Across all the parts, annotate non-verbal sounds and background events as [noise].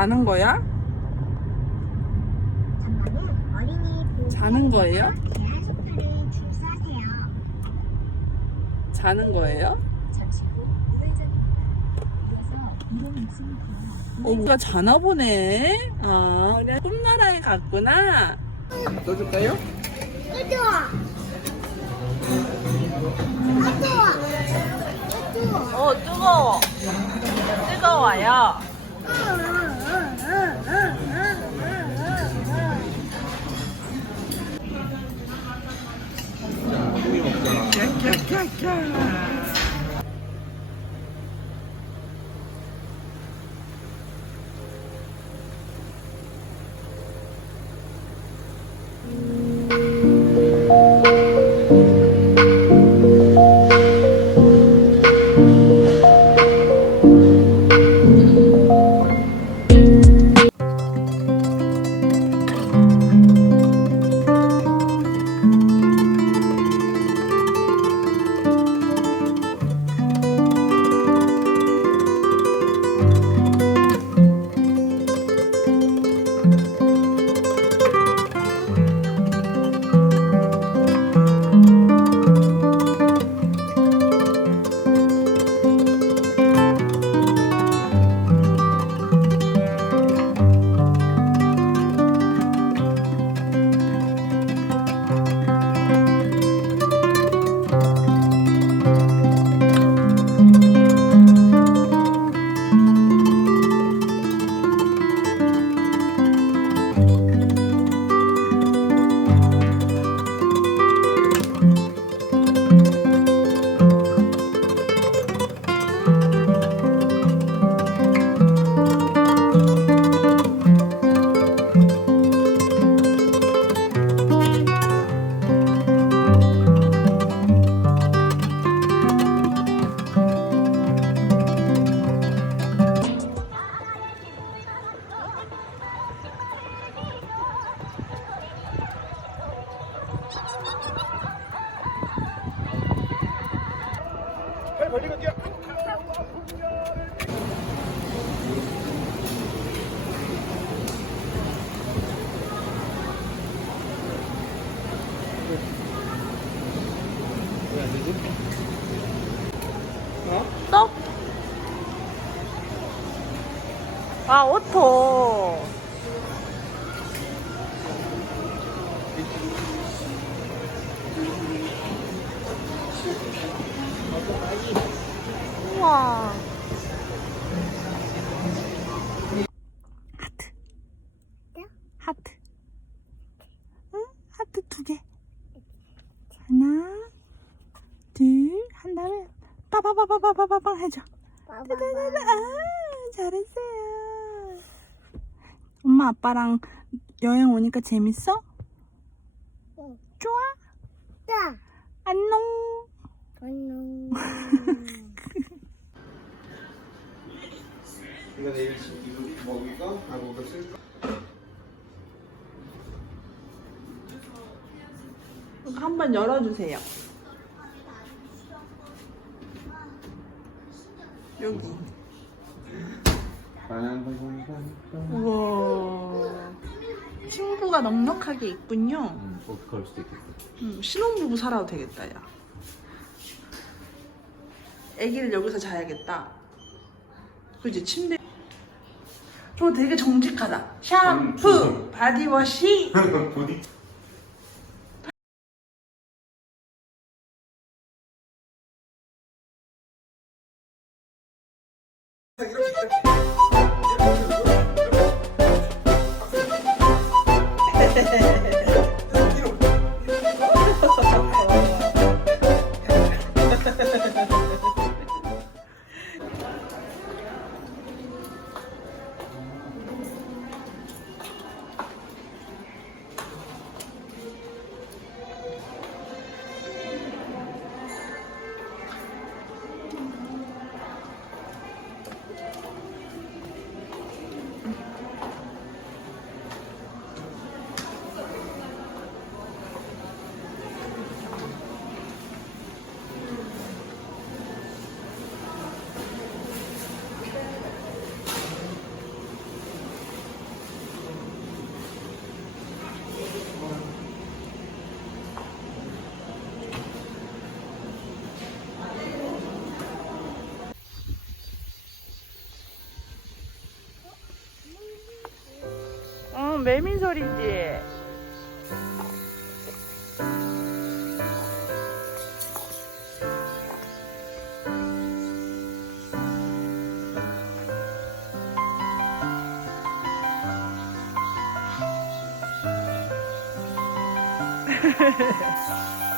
자는 거야? 자는 거예요? 자는 거예요? 어, 뭐가 자나 보네. 아, 그래 꿈나라에 갔구나. 뜨거워. 뜨거워. 뜨거워. 어, 뜨거워. 뜨거워요. 먹잖아. 아, 오토. 우와. 하트. 하트. 응? 하트 두 개. 하나, 둘, 한 다음에 빠바바바바바바방 해줘. 따다다다. 아, 잘했어요. 엄마 아빠랑 여행 오니까 재밌어? 응. 좋아? 자, 안녕. 안녕. 이거 내일 이거 먹을까? 이거 쓸까? 한번 열어주세요. 여기. 우와. 친구가 넉넉하게 있군요. 음, 어, 그럴 수도 있겠다. 음, 신혼부부 살아도 되겠다, 야. 애기를 여기서 자야겠다. 그지, 침대. 저 되게 정직하다. 샴푸, 음. 바디워시. [laughs] 보디. 매민 소리지. [laughs]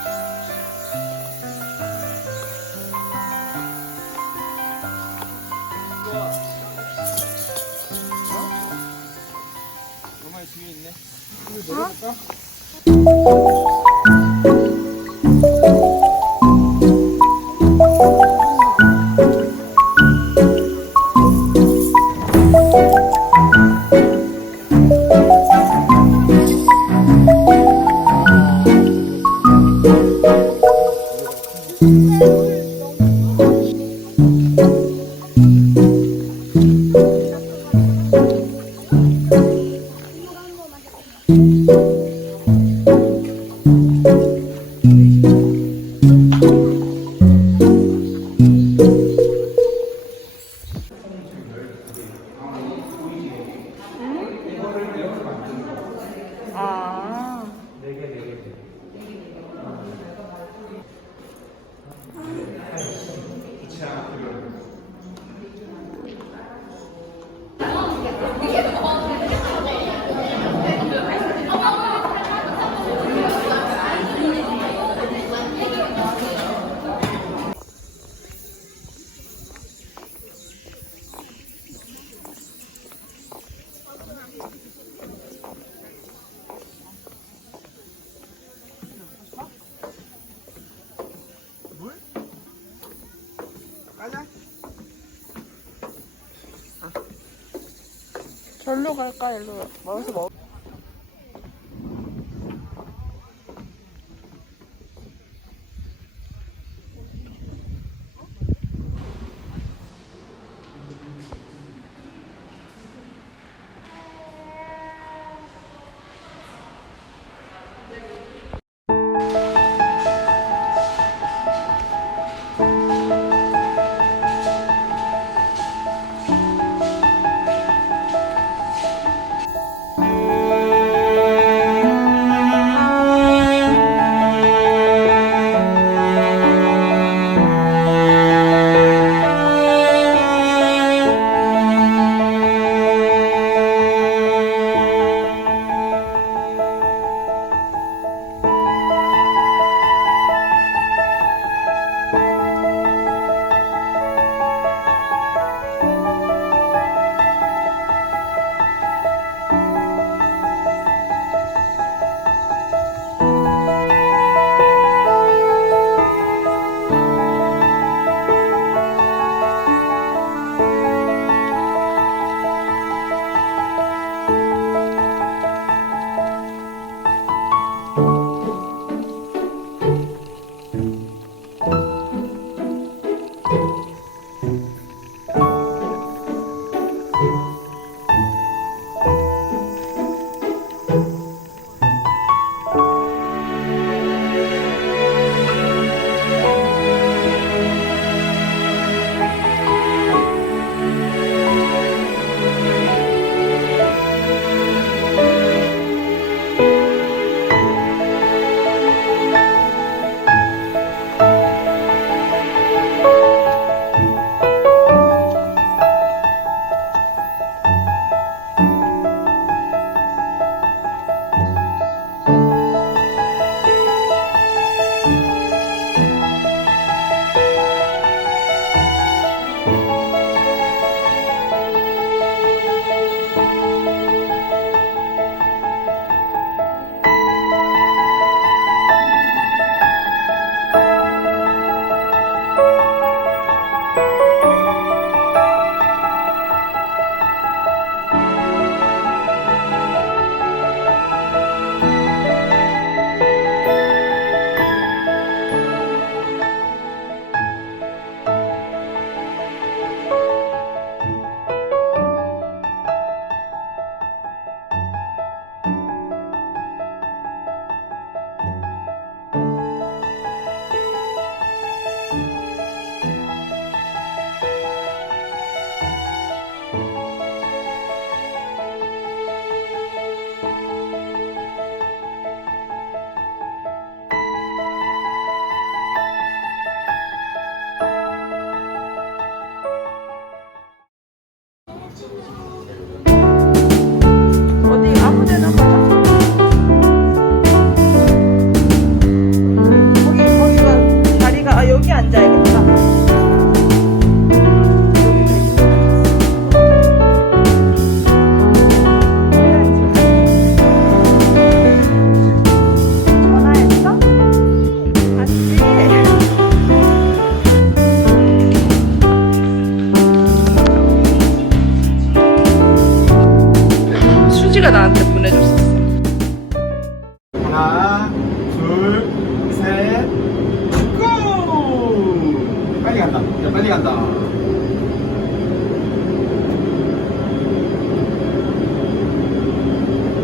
절로 갈까? 일로 멀어서 먹.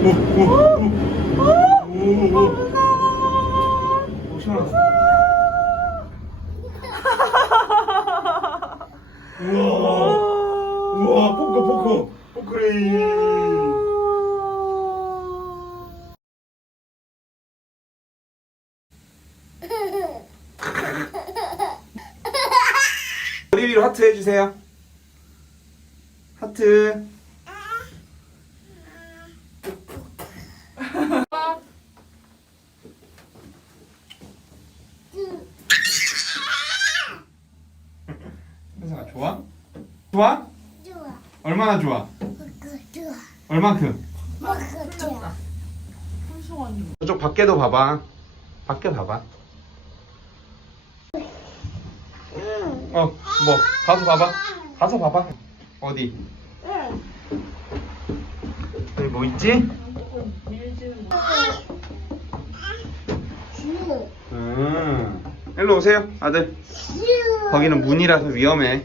오, 오, 오, 오, 오, 오, 시원하다. 우와, 우와, 포크, 포크, 포크레인. 머리 위로 하트 해주세요. 하트. 현상아 좋아? 좋아? 좋아. 얼마나 좋아? 좋아. 얼만큼? 좋아. 저쪽 밖에도 봐봐. 밖에 봐봐. 어, 뭐 가서 봐봐. 가서 봐봐. 어디? 여기 뭐 있지? 음. 일로 오세요, 아들. 거기는 문이라서 위험해.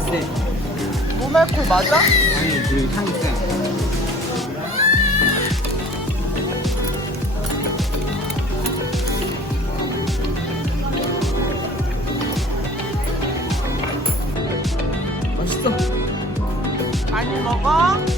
올세. 모나콜 맞아? 아니, 지금 향이 세. 맛있어. 많이 먹어.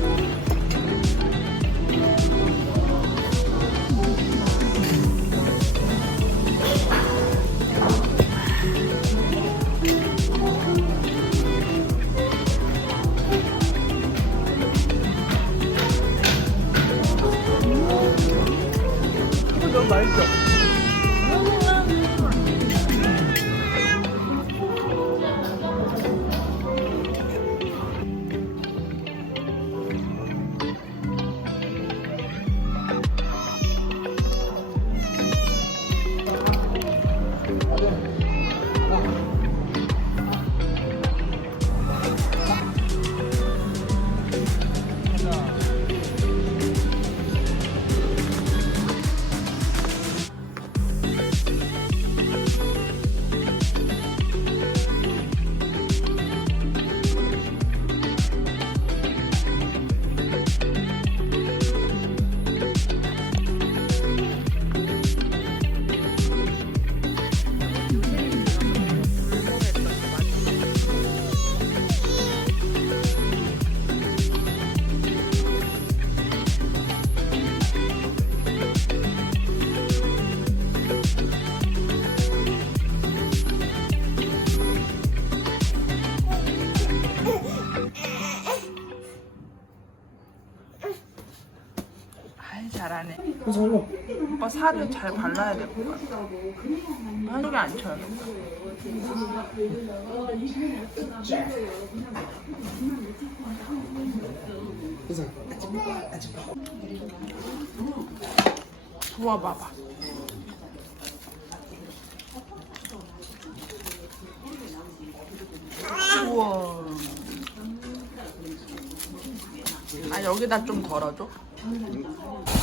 来一。 이거 너무 맛있어. 오빠 살을 잘 발라야 될 것 같아. 한쪽에 안 쳐요. 부어봐봐. 우와. 아 여기다 좀 덜어줘. よかった。